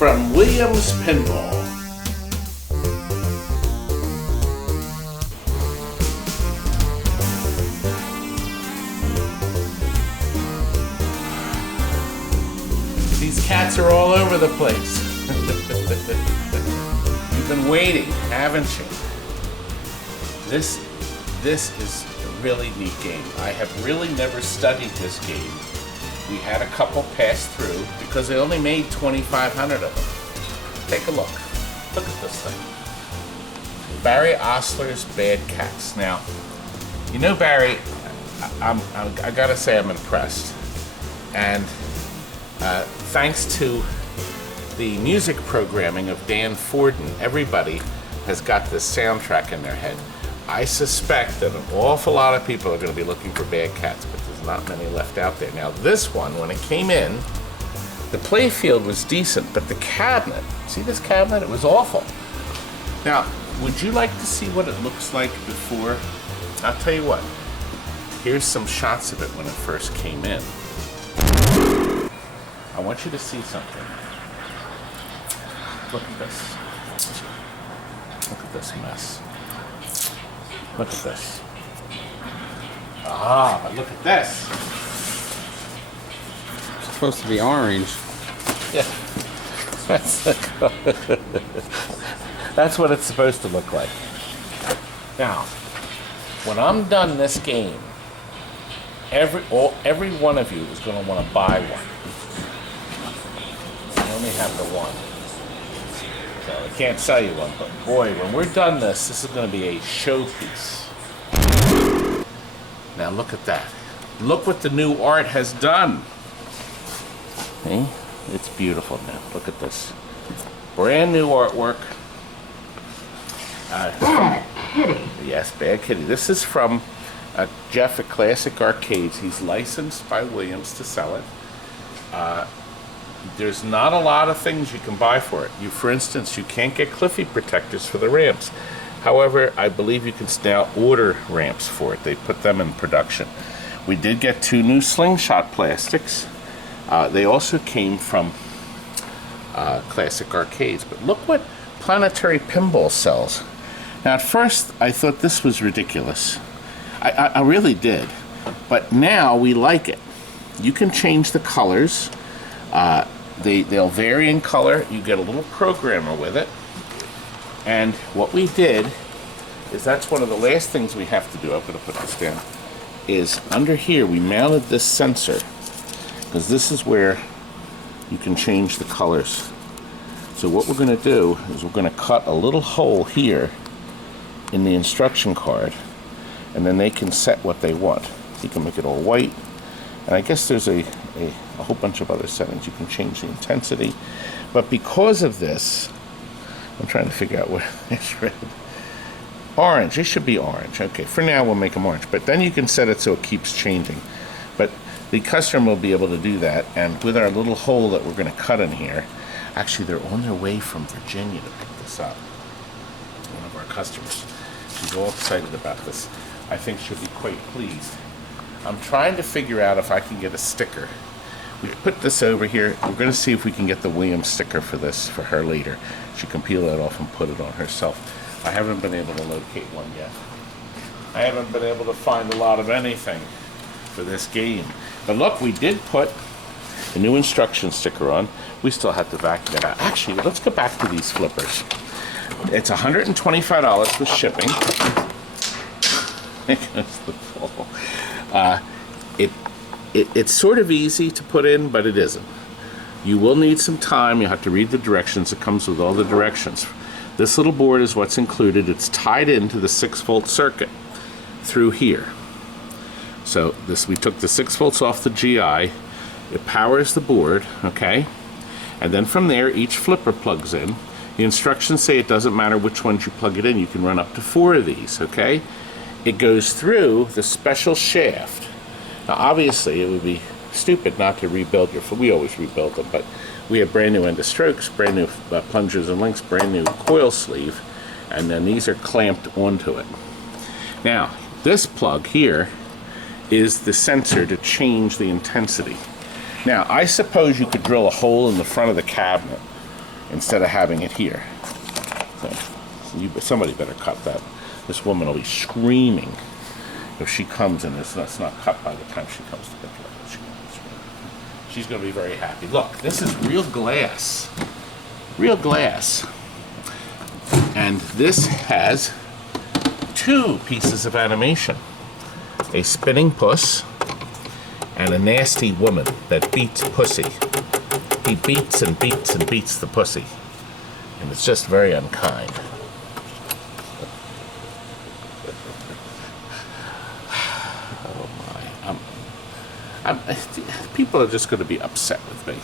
from Williams Pinball. These cats are all over the place. You've been waiting, haven't you? This is a really neat game. I have really never studied this game. We had a couple pass through because they only made 2,500 of them. Take a look. Look at this thing. Barry Osler's Bad Cats. Now, you know Barry, I gotta say I'm impressed. And thanks to the music programming of Dan Forden, everybody has got this soundtrack in their head. I suspect that an awful lot of people are going to be looking for Bad Cats, but there's not many left out there. Now this one, when it came in, the play field was decent, but the cabinet, see this cabinet? It was awful. Now, would you like to see what it looks like before? I'll tell you what, here's some shots of it when it first came in. I want you to see something. Look at this. Look at this mess. Look at this. Ah, but look at this. It's supposed to be orange. Yeah. That's what it's supposed to look like. Now, when I'm done this game, every one of you is going to want to buy one. I only have the one. So I can't sell you one, but boy, when we're done this is going to be a showpiece. Now look at that. Look what the new art has done. See? It's beautiful now. Look at this. Brand new artwork. Bad Kitty. Yes, Bad Kitty. This is from Jeff at Classic Arcades. He's licensed by Williams to sell it. There's not a lot of things you can buy for it. For instance, you can't get Cliffy protectors for the ramps. However, I believe you can now order ramps for it. They put them in production. We did get 2 new slingshot plastics. They also came from Classic Arcades. But look what Planetary Pinball sells. Now, at first, I thought this was ridiculous. I really did. But now we like it. You can change the colors. They'll vary in color. You get a little programmer with it. And what we did is, that's one of the last things we have to do. I'm going to put this down. Is under here we mounted this sensor, because this is where you can change the colors. So what we're going to do is we're going to cut a little hole here in the instruction card, and then they can set what they want. You can make it all white. And I guess there's a whole bunch of other settings. You can change the intensity. But because of this, I'm trying to figure out what it's red. Orange. It should be orange. Okay, for now we'll make them orange. But then you can set it so it keeps changing. But the customer will be able to do that. And with our little hole that we're going to cut in here, actually they're on their way from Virginia to pick this up. One of our customers. She's all excited about this. I think she'll be quite pleased. I'm trying to figure out if I can get a sticker. We put this over here. We're going to see if we can get the Williams sticker for this for her later. She can peel that off and put it on herself. I haven't been able to locate one yet. I haven't been able to find a lot of anything for this game. But look, we did put a new instruction sticker on. We still have to vacuum it out. Actually, let's go back to these flippers. It's $125 with shipping. There goes the ball. It's sort of easy to put in, but it isn't. You will need some time. You have to read the directions. It comes with all the directions. This little board is what's included. It's tied into the 6-volt circuit through here. So we took the 6 volts off the GI. It powers the board, okay? And then from there, each flipper plugs in. The instructions say it doesn't matter which ones you plug it in. You can run up to 4 of these, okay? It goes through the special shaft. Now, obviously, it would be stupid not to rebuild your... We always rebuild them, but we have brand new end of strokes, brand new plungers and links, brand new coil sleeve, and then these are clamped onto it. Now, this plug here is the sensor to change the intensity. Now, I suppose you could drill a hole in the front of the cabinet instead of having it here. So somebody better cut that. This woman will be screaming if she comes and it's not cut by the time she comes to pick it up. She's going to be very happy. Look, this is real glass. Real glass. And this has 2 pieces of animation. A spinning puss and a nasty woman that beats pussy. He beats and beats and beats the pussy. And it's just very unkind. Oh my. People are just going to be upset with me.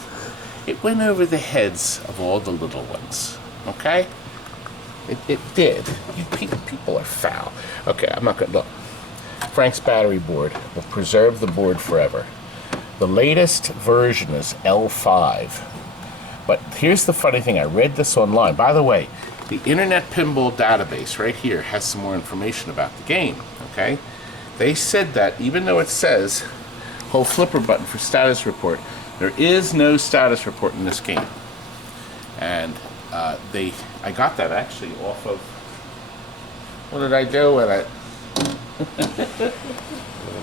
It went over the heads of all the little ones. Okay? It did. People are foul. Okay, I'm not going to look. Frank's battery board will preserve the board forever. The latest version is L5. But here's the funny thing. I read this online. By the way, the Internet Pinball database right here has some more information about the game. Okay? They said that even though it says hold flipper button for status report, there is no status report in this game. And I got that actually off of, what did I do with it?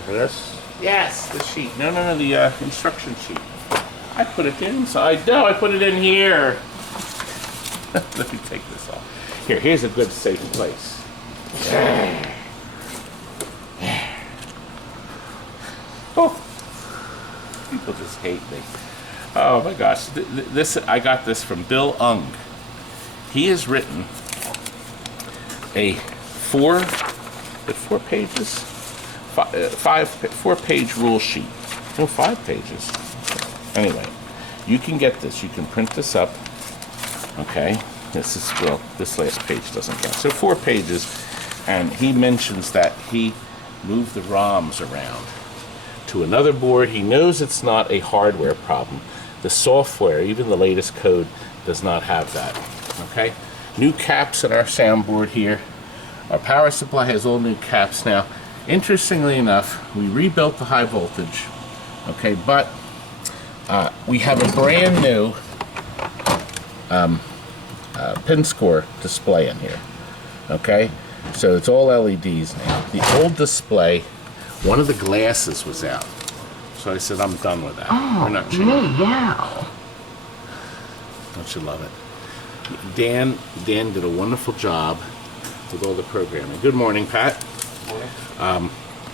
This? Yes, the sheet. No, the instruction sheet. I put it inside. No, I put it in here. Let me take this off. Here's a good safe place. Oh, people just hate me. Oh my gosh, I got this from Bill Ung. He has written a 4-page rule sheet. No, 5 pages. Anyway, you can get this. You can print this up. Okay, this last page doesn't count. So 4 pages, and he mentions that he moved the ROMs around to another board. He knows it's not a hardware problem. The software, even the latest code, does not have that. Okay, new caps in our soundboard here. Our power supply has all new caps now. Interestingly enough, we rebuilt the high voltage. Okay, but we have a brand new pin score display in here. Okay, so it's all LEDs now. The old display, one of the glasses was out. So I said, I'm done with that. We're not changing. Yeah. Don't you love it? Dan did a wonderful job with all the programming. Good morning, Pat. Morning.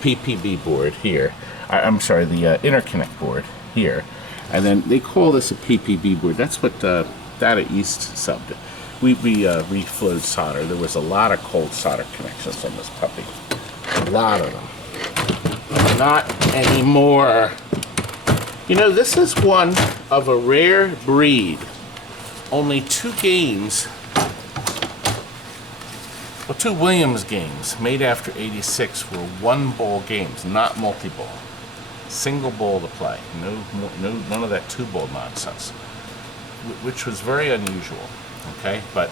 PPB board here. I'm sorry, the interconnect board here. And then they call this a PPB board. That's what Data East subbed it. We reflowed solder. There was a lot of cold solder connections on this puppy. A lot of them. Not anymore. You know, this is one of a rare breed. Only 2 games, well, 2 Williams games made after '86 were 1-ball games, not multi-ball. Single ball to play. None of that 2-ball nonsense, which was very unusual. Okay, but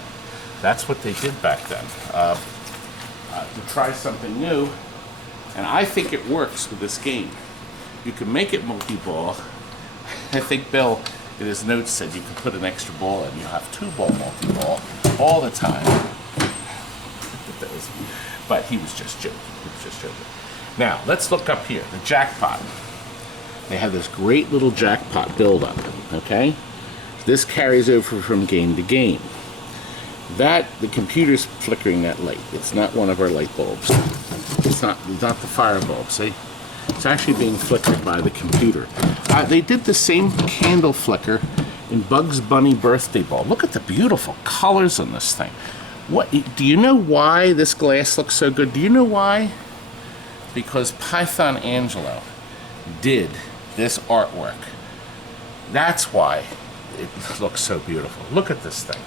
that's what they did back then. To try something new, and I think it works with this game. You can make it multi-ball. I think Bill, in his notes, said you can put an extra ball in. You'll have 2-ball multi-ball all the time. But he was just joking. Now, let's look up here. The jackpot. They have this great little jackpot build-up. Okay? This carries over from game to game. The computer's flickering that light. It's not one of our light bulbs. It's not the fire bulb, see? It's actually being flickered by the computer. They did the same candle flicker in Bugs Bunny Birthday Ball. Look at the beautiful colors on this thing. Do you know why this glass looks so good? Do you know why? Because Python Angelo did this artwork. That's why it looks so beautiful. Look at this thing.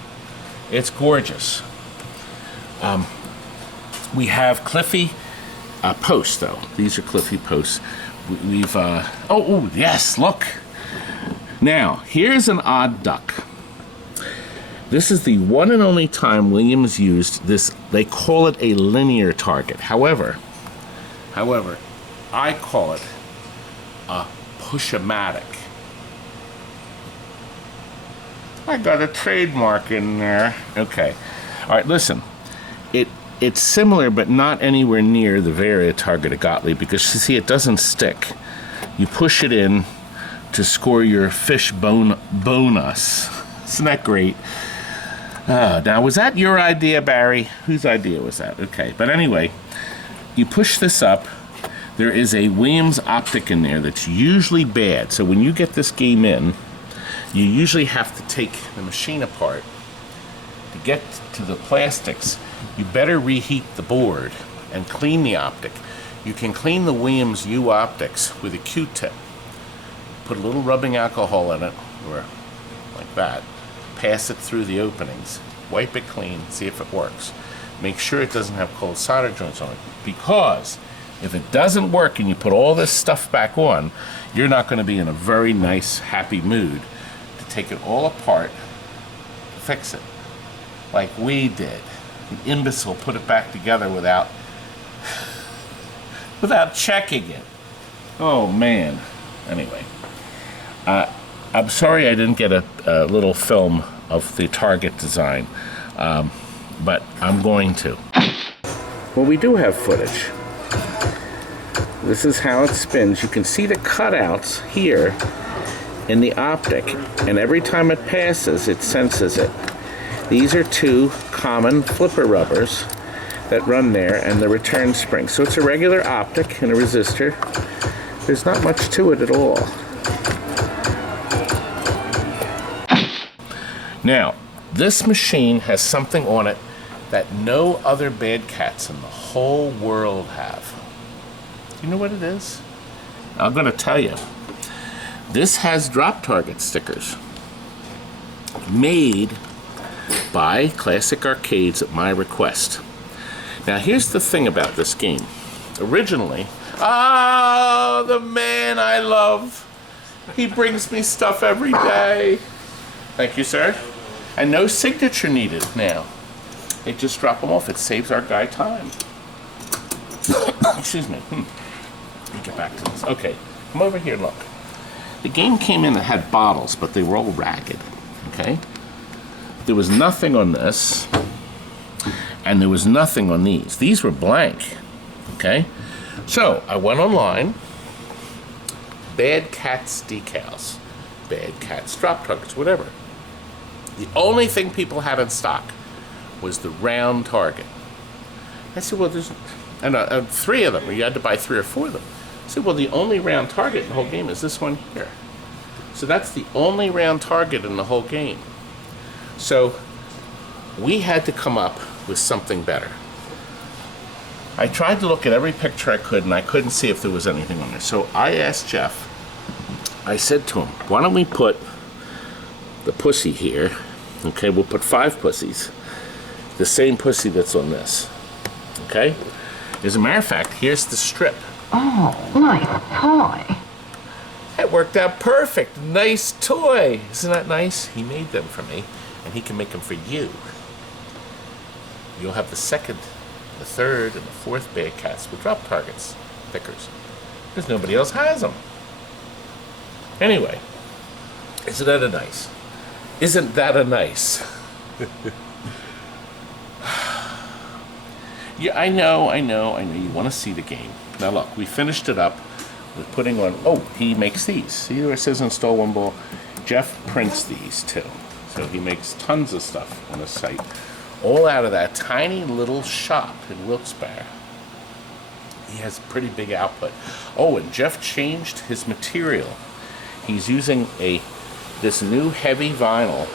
It's gorgeous. We have Cliffy posts, though. These are Cliffy posts. We've, oh, yes, look. Now, here's an odd duck. This is the one and only time Williams used this. They call it a linear target. However, I call it a push-o-matic. I got a trademark in there. Okay. All right, listen. It's similar, but not anywhere near the Varia targeted Gottlieb, because you see, it doesn't stick. You push it in to score your fish bonus. Isn't that great? Now, was that your idea, Barry? Whose idea was that? Okay, but anyway, you push this up. There is a Williams optic in there that's usually bad. So when you get this game in, you usually have to take the machine apart. To get to the plastics, you better reheat the board and clean the optic. You can clean the Williams U optics with a Q-tip. Put a little rubbing alcohol in it, or like that. Pass it through the openings. Wipe it clean, see if it works. Make sure it doesn't have cold solder joints on it, because if it doesn't work and you put all this stuff back on, you're not going to be in a very nice, happy mood to take it all apart, fix it, like we did. The imbecile put it back together without checking it. Oh man. Anyway, I'm sorry I didn't get a little film of the target design, but I'm going to. Well, we do have footage. This is how it spins. You can see the cutouts here in the optic, and every time it passes, it senses it. These are two common flipper rubbers that run there, and the return spring. So it's a regular optic and a resistor. There's not much to it at all. Now, this machine has something on it that no other bad cats in the whole world have. Do you know what it is? I'm going to tell you. This has drop target stickers made by Classic Arcades at my request. Now, here's the thing about this game. Originally, the man I love. He brings me stuff every day. Thank you, sir. And no signature needed now. They just drop them off. It saves our guy time. Excuse me. Let me get back to this. Okay, come over here, look. The game came in that had bottles, but they were all ragged, okay? There was nothing on this, and there was nothing on these. These were blank, okay? So, I went online, Bad Cats decals, Bad Cats drop targets, whatever. The only thing people had in stock was the round target. I said, well, there's three of them, or you had to buy 3 or 4 of them. I said, well, the only round target in the whole game is this one here. So that's the only round target in the whole game. So we had to come up with something better. I tried to look at every picture I could, and I couldn't see if there was anything on there. So I asked Jeff, I said to him, why don't we put the pussy here? Okay, we'll put 5 pussies. The same pussy that's on this. Okay? As a matter of fact, here's the strip. Oh, nice toy. That worked out perfect. Nice toy. Isn't that nice? He made them for me, and he can make them for you. You'll have the second, the third, and the fourth Bad Cats with drop targets, stickers, because nobody else has them. Anyway, isn't that a nice? Isn't that a nice? Yeah, I know. You want to see the game. Now look, we finished it up. We're putting on, oh, he makes these. See where it says install one ball? Jeff prints these too. So he makes tons of stuff on his site. All out of that tiny little shop in Wilkes-Barre. He has a pretty big output. Oh, and Jeff changed his material. He's using this new heavy vinyl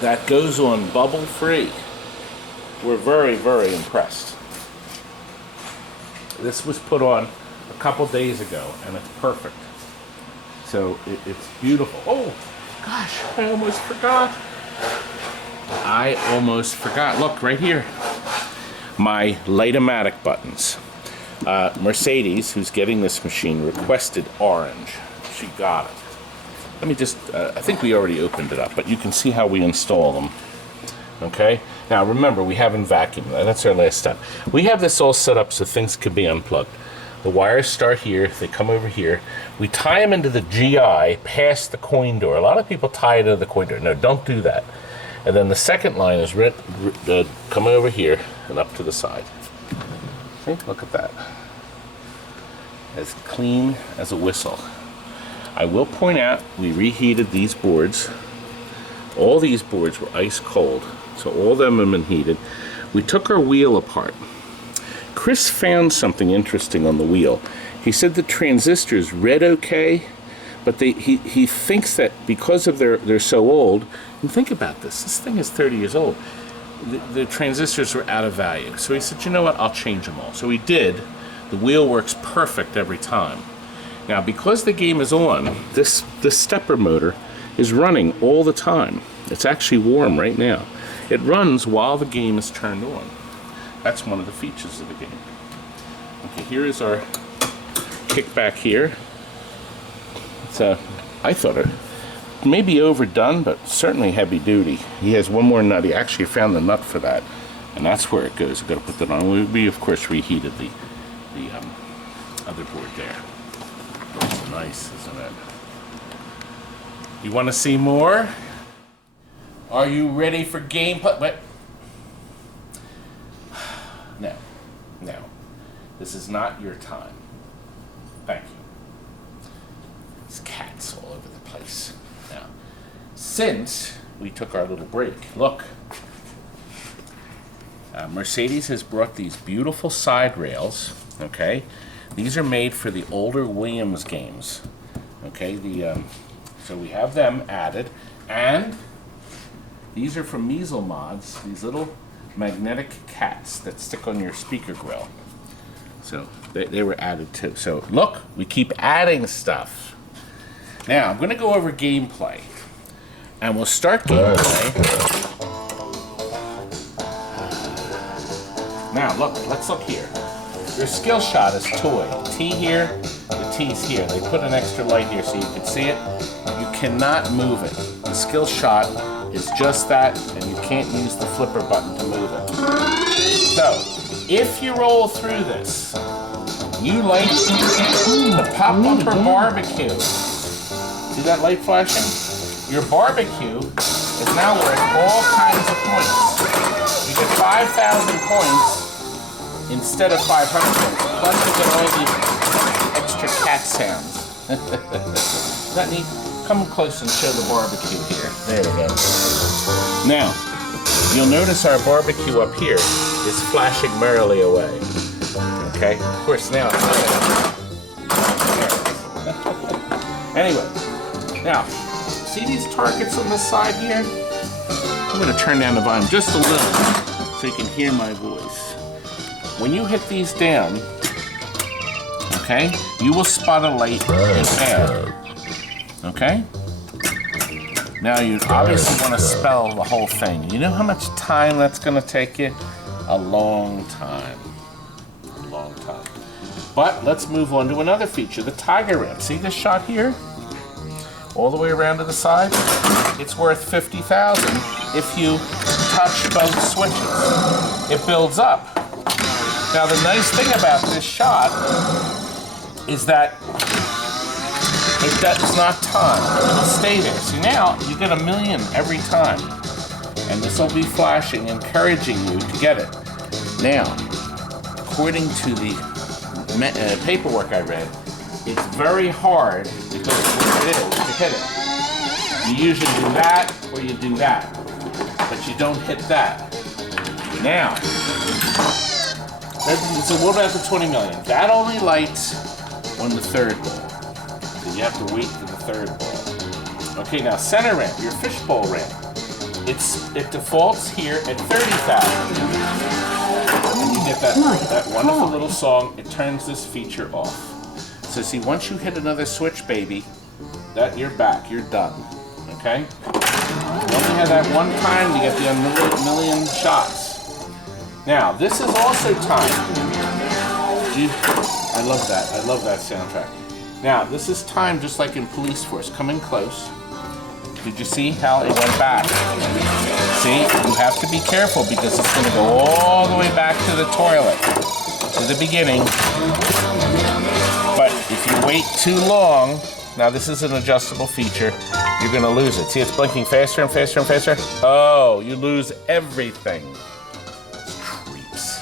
that goes on bubble free. We're very, very impressed. This was put on a couple days ago, and it's perfect. So it's beautiful. Oh, gosh, I almost forgot. Look, right here. My Light-O-Matic buttons. Mercedes, who's getting this machine, requested orange. She got it. Let me just, I think we already opened it up, but you can see how we install them. Okay? Now remember, we haven't vacuumed. That's our last step. We have this all set up so things can be unplugged. The wires start here, they come over here. We tie them into the GI past the coin door. A lot of people tie it into the coin door. No, don't do that. And then the second line is coming over here and up to the side. See, look at that. As clean as a whistle. I will point out, we reheated these boards. All these boards were ice cold, so all of them have been heated. We took our wheel apart. Chris found something interesting on the wheel. He said the transistors read okay, but he thinks that because of they're so old, and think about this thing is 30 years old, the transistors were out of value. So he said, you know what, I'll change them all. So he did. The wheel works perfect every time. Now, because the game is on, this stepper motor is running all the time. It's actually warm right now. It runs while the game is turned on. That's one of the features of the game. Okay, here is our kickback here. It's I thought it may be overdone, but certainly heavy duty. He has one more nut. He actually found the nut for that, and that's where it goes. I've got to put that on. We of course reheated the other board there. It's nice, isn't it? You want to see more? Are you ready for gameplay? What? No. This is not your time. Thank you. There's cats all over the place. Now, since we took our little break, look. Mercedes has brought these beautiful side rails, okay? These are made for the older Williams games, okay? So we have them added, and these are from Measle Mods, these little magnetic cats that stick on your speaker grill. So they were added too. So look, we keep adding stuff. Now I'm going to go over gameplay, and we'll start gameplay. Now look, let's look here. Your skill shot is toy. T here, the T's here. They put an extra light here so you can see it. You cannot move it. The skill shot is just that, and you can't use the flipper button to move it. So, if you roll through this, you light the Pop Bumper Barbecue. See that light flashing? Your barbecue is now worth all kinds of points. You get 5,000 points instead of 500 points. Plus you get all these extra cat sounds. Isn't that neat? Come close and show the barbecue here. There we go. Now, you'll notice our barbecue up here is flashing merrily away. Okay? Of course, now it's Anyway, now, see these targets on this side here? I'm going to turn down the volume just a little so you can hear my voice. When you hit these down, okay, you will spot a light in air. Okay? Now you obviously want to spell the whole thing. You know how much time that's going to take you? A long time. A long time. But let's move on to another feature, the tiger ramp. See this shot here? All the way around to the side? It's worth 50,000 if you touch both switches. It builds up. Now the nice thing about this shot is that it's not time. It'll stay there. See, now you get 1 million every time. And this will be flashing, encouraging you to get it. Now, according to the paperwork I read, it's very hard, because of what it is, to hit it. You usually do that, or you do that. But you don't hit that. Now, so what about the 20 million? That only lights on the third ball. So you have to wait for the third ball. Okay, now center ramp, your fishbowl ramp. It defaults here at 30,000. And you get that wonderful little song. It turns this feature off. So see, once you hit another switch, baby, you're back, you're done. Okay? You only have that one time to get the million shots. Now, this is also timed. I love that. I love that soundtrack. Now, this is timed just like in Police Force. Come in close. Did you see how it went back? See, you have to be careful because it's going to go all the way back to the toilet, to the beginning. you wait too long, now this is an adjustable feature, you're gonna lose it. See, it's blinking faster and faster and faster. Oh, you lose everything. Creeps.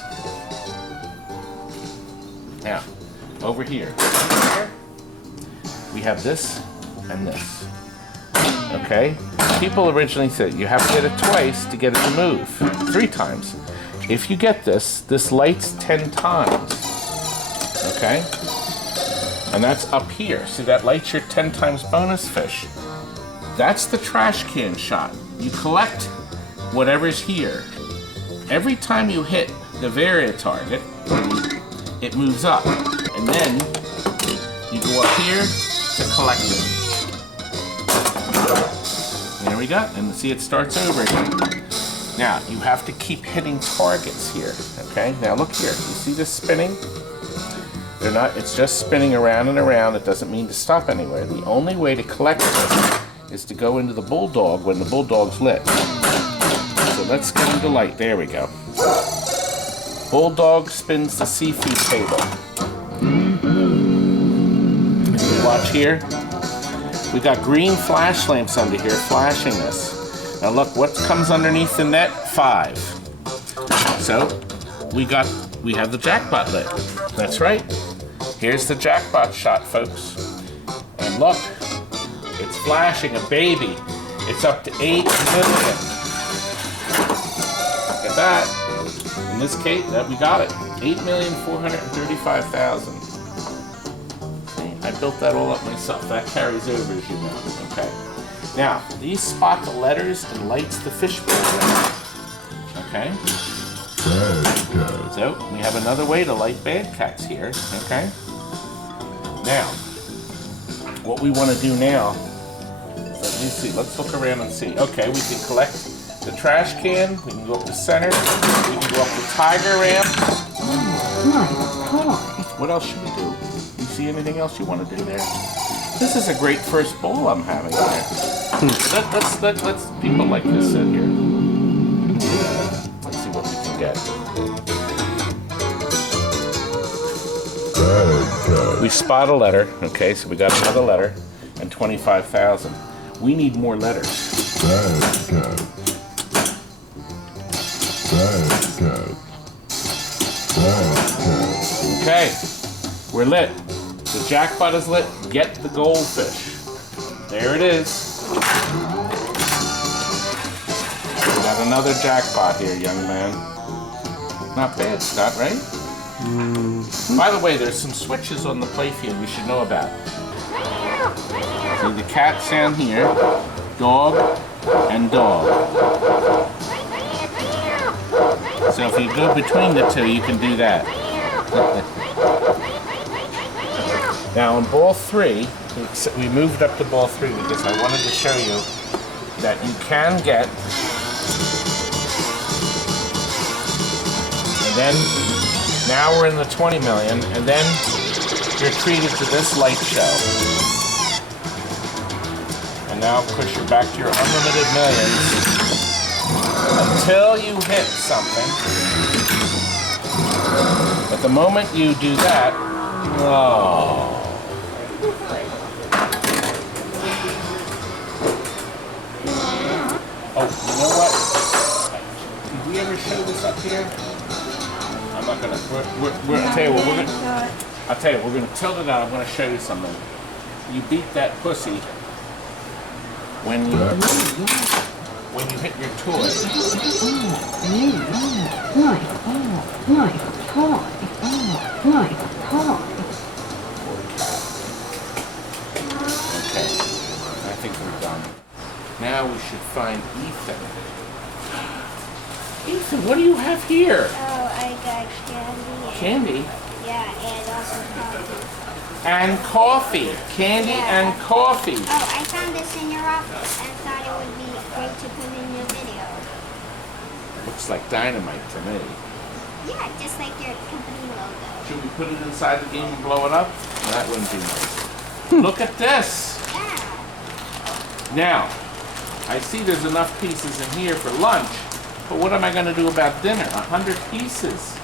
Now, over here, we have this and this. Okay? People originally said you have to get it twice to get it to move. 3 times. If you get this, this lights 10 times. Okay? And that's up here. See, that lights your 10 times bonus fish. That's the trash can shot. You collect whatever's here. Every time you hit the Varia target, it moves up. And then you go up here to collect it. There we go. And see, it starts over again. Now, you have to keep hitting targets here. Okay? Now look here. You see this spinning? They're not, it's just spinning around and around. It doesn't mean to stop anywhere. The only way to collect this is to go into the bulldog when the bulldog's lit. So let's get into light. There we go. Bulldog spins the seafood table. Watch here. We got green flash lamps under here flashing this. Now look, what comes underneath the net? 5. So we have the jackpot lit. That's right. Here's the jackpot shot, folks. And look, it's flashing a baby. It's up to 8 million. Look at that. In this case, we got it. 8,435,000. See, I built that all up myself. That carries over, as you know. Okay. Now, these spot the letters and lights the fishbowl. Okay. So, we have another way to light bad cats here, okay? Now, what we want to do now, let me see, let's look around and see. Okay, we can collect the trash can, we can go up the center, we can go up the tiger ramp. What else should we do? You see anything else you want to do there? This is a great first bowl I'm having here. Let's people like this sit here. Let's see what we can get. We spot a letter, okay, so we got another letter and 25,000. We need more letters. Okay, we're lit. The jackpot is lit. Get the goldfish. There it is. We got another jackpot here, young man. Not bad, Scott, right? By the way, there's some switches on the playfield you should know about. See the cat's down here, dog, and dog. So if you go between the two, you can do that. Now on ball 3, we moved up to ball 3 because I wanted to show you that you can get, and then now we're in the 20 million, and then you're treated to this light show. And now, of course, you're back to your unlimited millions until you hit something. But the moment you do that, oh. Oh, you know what? Did we ever show this up here? I'm not gonna. I'll tell you what. We're gonna tilt it out. I'm gonna show you something. You beat that pussy when you hit your toy. Okay, I think we're done. Now we should find Ethan. Ethan, what do you have here? Oh, I got candy. Candy? Yeah, and also coffee. And coffee. Candy and coffee. Oh, I found this in your office and thought it would be great to put in your video. Looks like dynamite to me. Yeah, just like your company logo. Should we put it inside the game and blow it up? That wouldn't be nice. Look at this. Yeah. Now, I see there's enough pieces in here for lunch, but what am I going to do about dinner? 100 pieces.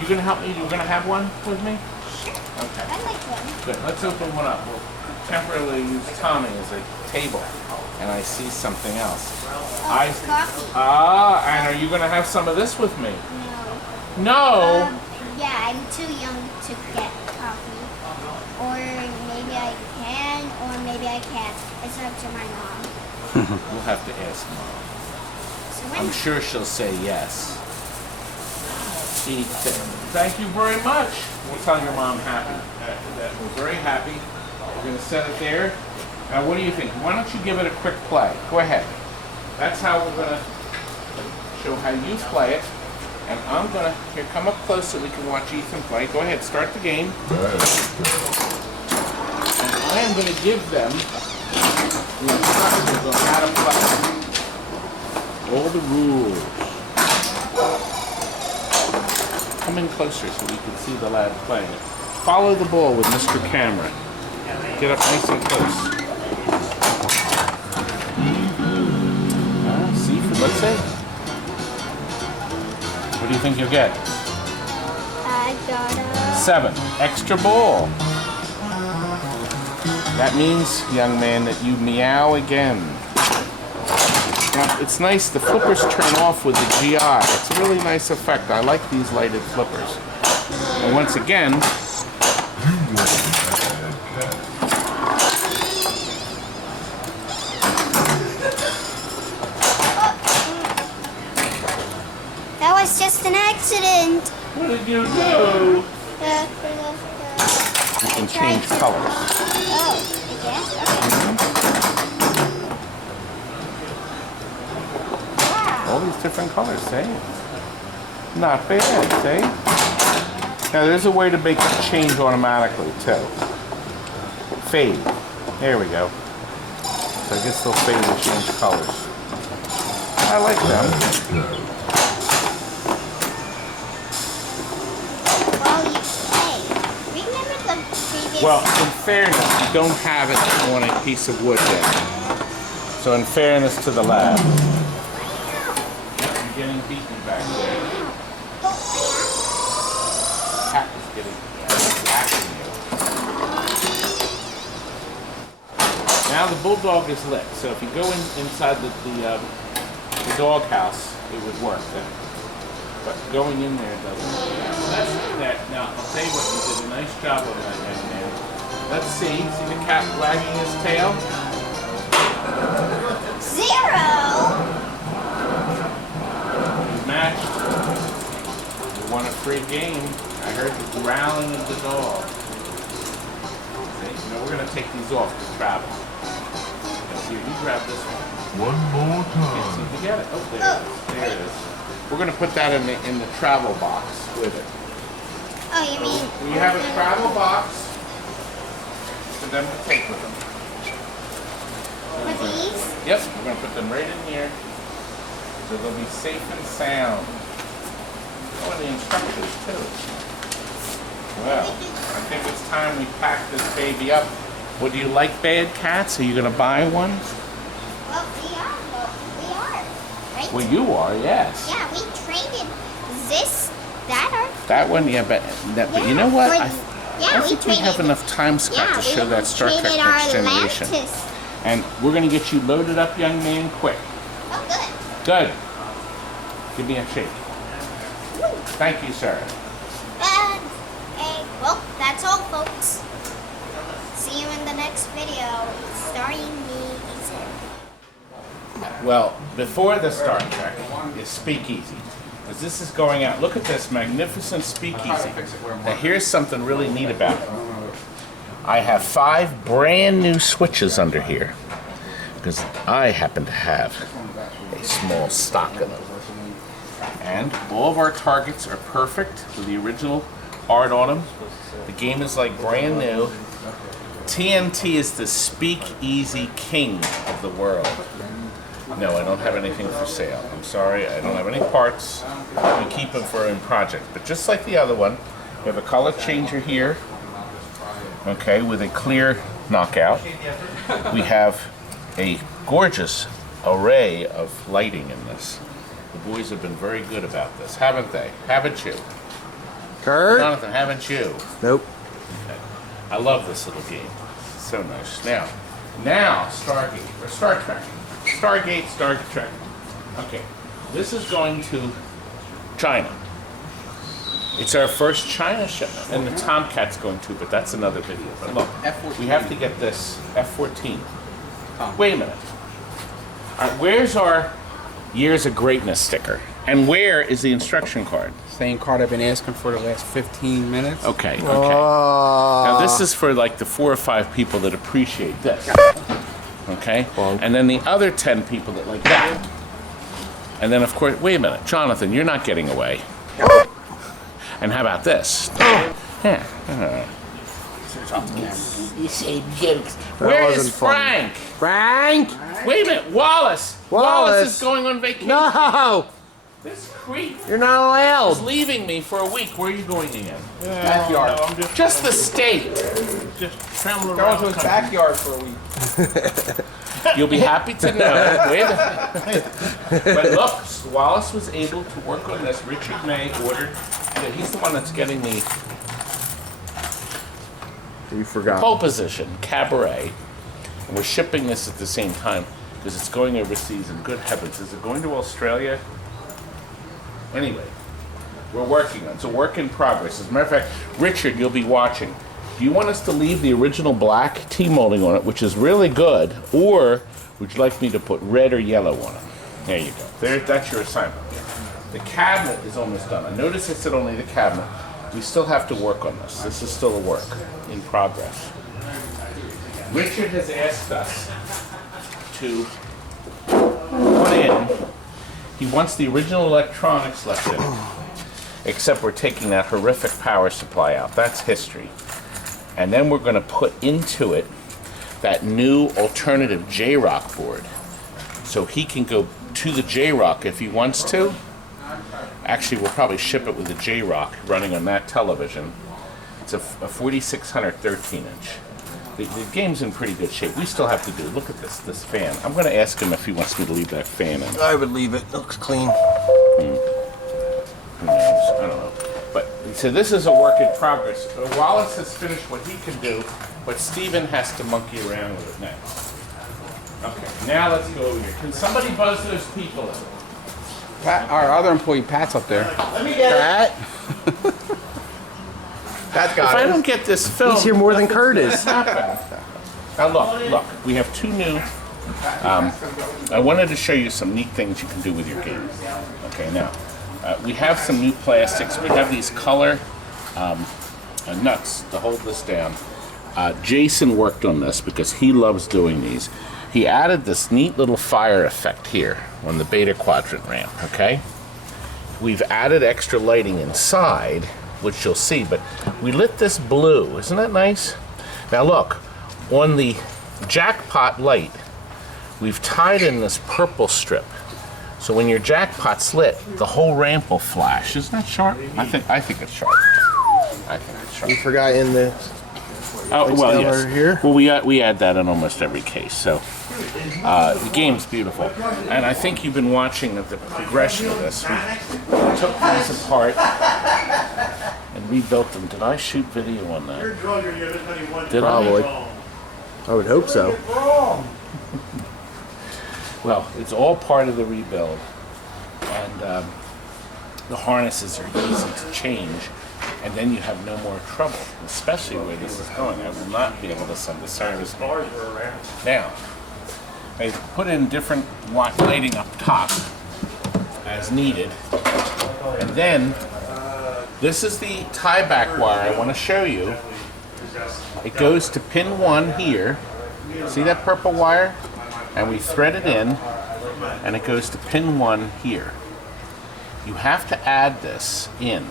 You going to help me? You going to have one with me? Sure. Okay. I'd like one. Good. Let's open one up. We'll temporarily use Tommy as a table. And I see something else. Coffee. And are you going to have some of this with me? No. No! Yeah, I'm too young to get coffee. Or maybe I can, or maybe I can't. It's up to my mom. We'll have to ask Mom. So I'm sure she'll say yes. Ethan, thank you very much. We'll tell your mom happy. That we're very happy. We're going to set it there. Now, what do you think? Why don't you give it a quick play? Go ahead. That's how we're going to show how you play it. And I'm going to, here, come up close so we can watch Ethan play. Go ahead, start the game. And I am going to give them the instructions on how to play. All the rules. Come in closer so we can see the lad playing it. Follow the ball with Mr. Camera. Get up nice and close. See, let's see. What do you think you'll get? I got a 7. Extra ball. That means, young man, that you meow again. Now, it's nice. The flippers turn off with the GI. It's a really nice effect. I like these lighted flippers. And once again, That was just an accident. what did you do? You can change colors. Oh, I guess. Okay. Wow. All these different colors, see? Not bad, see? Now there's a way to make it change automatically too. Fade. There we go. So I guess they'll fade and change colors. I like them. Well, hey, remember the previous... Well, in fairness, you don't have it on a piece of wood there. So in fairness to the lab. You're getting beaten back there. Cat is getting attacking you. Now the bulldog is lit, so if you go inside the doghouse, it would work then. But going in there doesn't. That's that. Now I'll tell you what, you did a nice job of that, young man. Let's see. See the cat wagging his tail? 0. You matched. You won a free game. I heard the growling of the dog. See? Now we're gonna take these off to travel. Now, here, you grab this one. One more Can't seem to get it. Oh, there it is. There it is. We're gonna put that in the travel box with it. Oh, you mean... We have a travel box for them to take with them. For these? Yep, we're gonna put them right in here so they'll be safe and sound. Oh, and the instructions too. Well, I think it's time we pack this baby up. Would you like bad cats? Are you gonna buy one? Well, we are, right? Well, you are, yes. Yeah, we traded this, that, or... That one, yeah, but you know what? I think we have traded- enough time, Scott, to show that Star Trek traded Next our Generation. Atlantis. And we're gonna get you loaded up, young man, quick. Oh, good. Good. Give me a shake. Thank you, sir. Well, that's all, folks. See you in the next video, starring me, Ethan. Well, before the Star Trek is Speakeasy. As this is going out, look at this magnificent Speakeasy. Now here's something really neat about it. I have 5 brand new switches under here because I happen to have a small stock of them. And all of our targets are perfect with the original art on them. The game is like brand new. TNT is the Speakeasy king of the world. No, I don't have anything for sale. I'm sorry, I don't have any parts. We keep them for in project. But just like the other one, we have a color changer here, okay, with a clear knockout. We have a gorgeous array of lighting in this. The boys have been very good about this, haven't they? Haven't you? Kurt? Jonathan, haven't you? Nope. I love this little game. It's so nice. Now Stargate or Star Trek. Stargate, Star Trek. Okay, this is going to China. It's our first China shipment, and the Tomcat's going to, but that's another video. But look, F-14. we have to get this F-14. Wait a minute. All right, where's our Years of Greatness sticker? And where is the instruction card? Same card I've been asking for the last 15 minutes. Okay. Now this is for like the 4 or 5 people that appreciate this. Okay? And then the other 10 people that like that. And then of course, wait a minute, Jonathan, you're not getting away. And how about this? Yeah. You say jokes. Where is Frank? Frank? Wait a minute, Wallace. Wallace is going on vacation. No! This creep You're not allowed. is leaving me for a week. Where are you going again? Backyard. No, I'm Just the state. just traveling Going around. to his backyard for a week. You'll be happy to know. But look, Wallace was able to work on this. Richard May ordered. He's the one that's getting the You forgot. pole position, Cabaret. And we're shipping this at the same time because it's going overseas. And good heavens, is it going to Australia? Anyway, we're working on it. It's a work in progress. As a matter of fact, Richard, you'll be watching. Do you want us to leave the original black T-molding on it, which is really good, or would you like me to put red or yellow on it? There you go. That's your assignment. The cabinet is almost done. I notice I said only the cabinet. We still have to work on this. This is still a work in progress. Richard has asked us to put in, he wants the original electronics left in, except we're taking that horrific power supply out. That's history. And then we're going to put into it that new alternative J-Rock board. So he can go to the J-Rock if he wants to. Actually, we'll probably ship it with the J-Rock running on that television. It's a 4600 13-inch. The game's in pretty good shape. We still have to do, look at this fan. I'm going to ask him if he wants me to leave that fan in. I would leave it. Looks clean. Who knows? I don't know. But so this is a work in progress. Wallace has finished what he can do, but Stephen has to monkey around with it next. Okay, now let's go over here. Can somebody buzz those people in? Pat, our other employee, Pat's up there. Let me get that. Pat If got I it. don't get this film, He's here more than Kurt is. happen. Now look, we have 2 new, I wanted to show you some neat things you can do with your game. Okay, now, we have some new plastics. We have these color nuts to hold this down. Jason worked on this because he loves doing these. He added this neat little fire effect here on the beta quadrant ramp, okay? We've added extra lighting inside, which you'll see, but we lit this blue. Isn't that nice? Now look, on the jackpot light, we've tied in this purple strip. So when your jackpot's lit, the whole ramp will flash. Isn't that sharp? I think it's sharp. I think it's sharp. You forgot in the Oh, well, down yes. over here? Well, we add that in almost every case. So the game's beautiful, and I think you've been watching the progression of this. We took these apart and rebuilt them. Did I shoot video on that? Did Probably. I? I would hope so. Well, it's all part of the rebuild, and the harnesses are easy to change. And then you have no more trouble, especially the way this is going. I will not be able to send the service. Now, I put in different lighting up top as needed. And then, this is the tie-back wire I want to show you. It goes to pin 1 here. See that purple wire? And we thread it in, and it goes to pin 1 here. You have to add this in.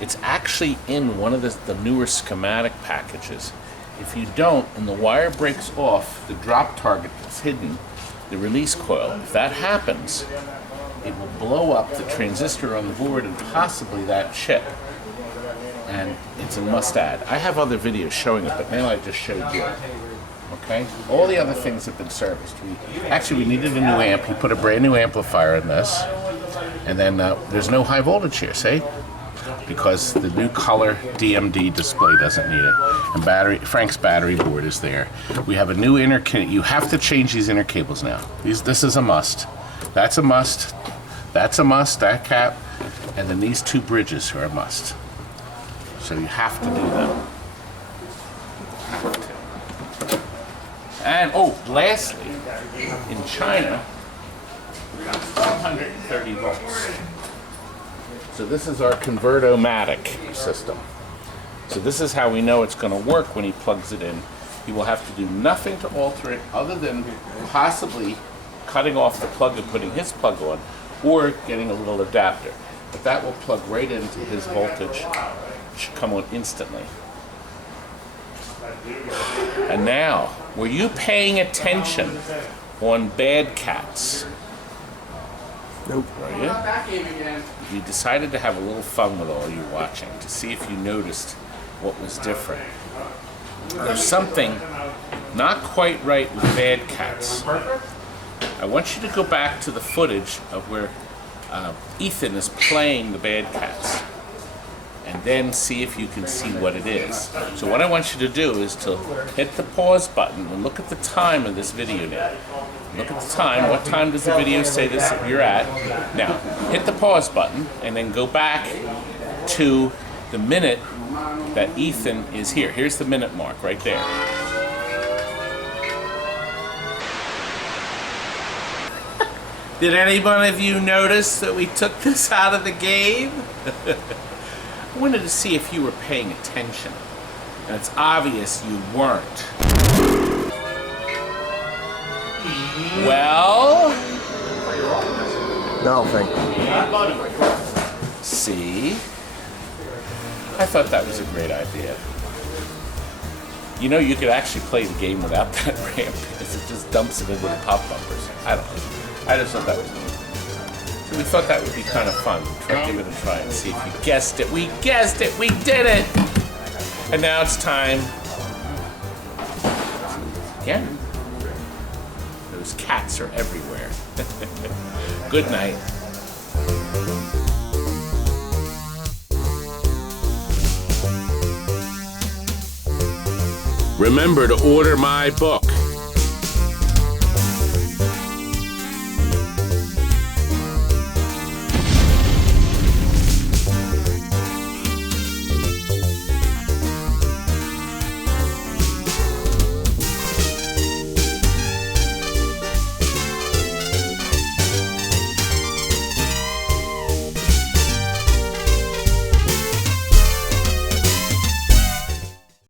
It's actually in one of the newer schematic packages. If you don't, and the wire breaks off the drop target that's hidden, the release coil, if that happens, it will blow up the transistor on the board and possibly that chip. And it's a must-add. I have other videos showing it, but now I just showed you. Okay? All the other things have been serviced. We needed a new amp. He put a brand new amplifier in this. And then there's no high voltage here, see? because the new color DMD display doesn't need it. And Frank's battery board is there. We have a new inner you have to change these inner cables now. This is a must. That's a must. That's a must, that cap. And then these two bridges are a must. So you have to do them. And oh, lastly, in China, 130 volts. So this is our converto-matic system. So this is how we know it's going to work when he plugs it in. He will have to do nothing to alter it other than possibly cutting off the plug and putting his plug on, or getting a little adapter. But that will plug right into his voltage. It should come on instantly. And now, were you paying attention on Bad Cats? Nope. Were you? You decided to have a little fun with all you watching to see if you noticed what was different. There's something not quite right with Bad Cats. I want you to go back to the footage of where Ethan is playing the Bad Cats, and then see if you can see what it is. So what I want you to do is to hit the pause button and look at the time of this video now. Look at the time. What time does the video say this you're at? Now, hit the pause button and then go back to the minute that Ethan is here. Here's the minute mark right there. Did any one of you notice that we took this out of the game? I wanted to see if you were paying attention, and it's obvious you weren't. Well? No, thank you. See? I thought that was a great idea. You know, you could actually play the game without that ramp, because it just dumps it into the pop bumpers. I don't know. I just thought that was neat. So we thought that would be kind of fun. Give it a try and see if you guessed it. We guessed it! We did it! And now it's time. Again. Those cats are everywhere. Good night. Remember to order my book,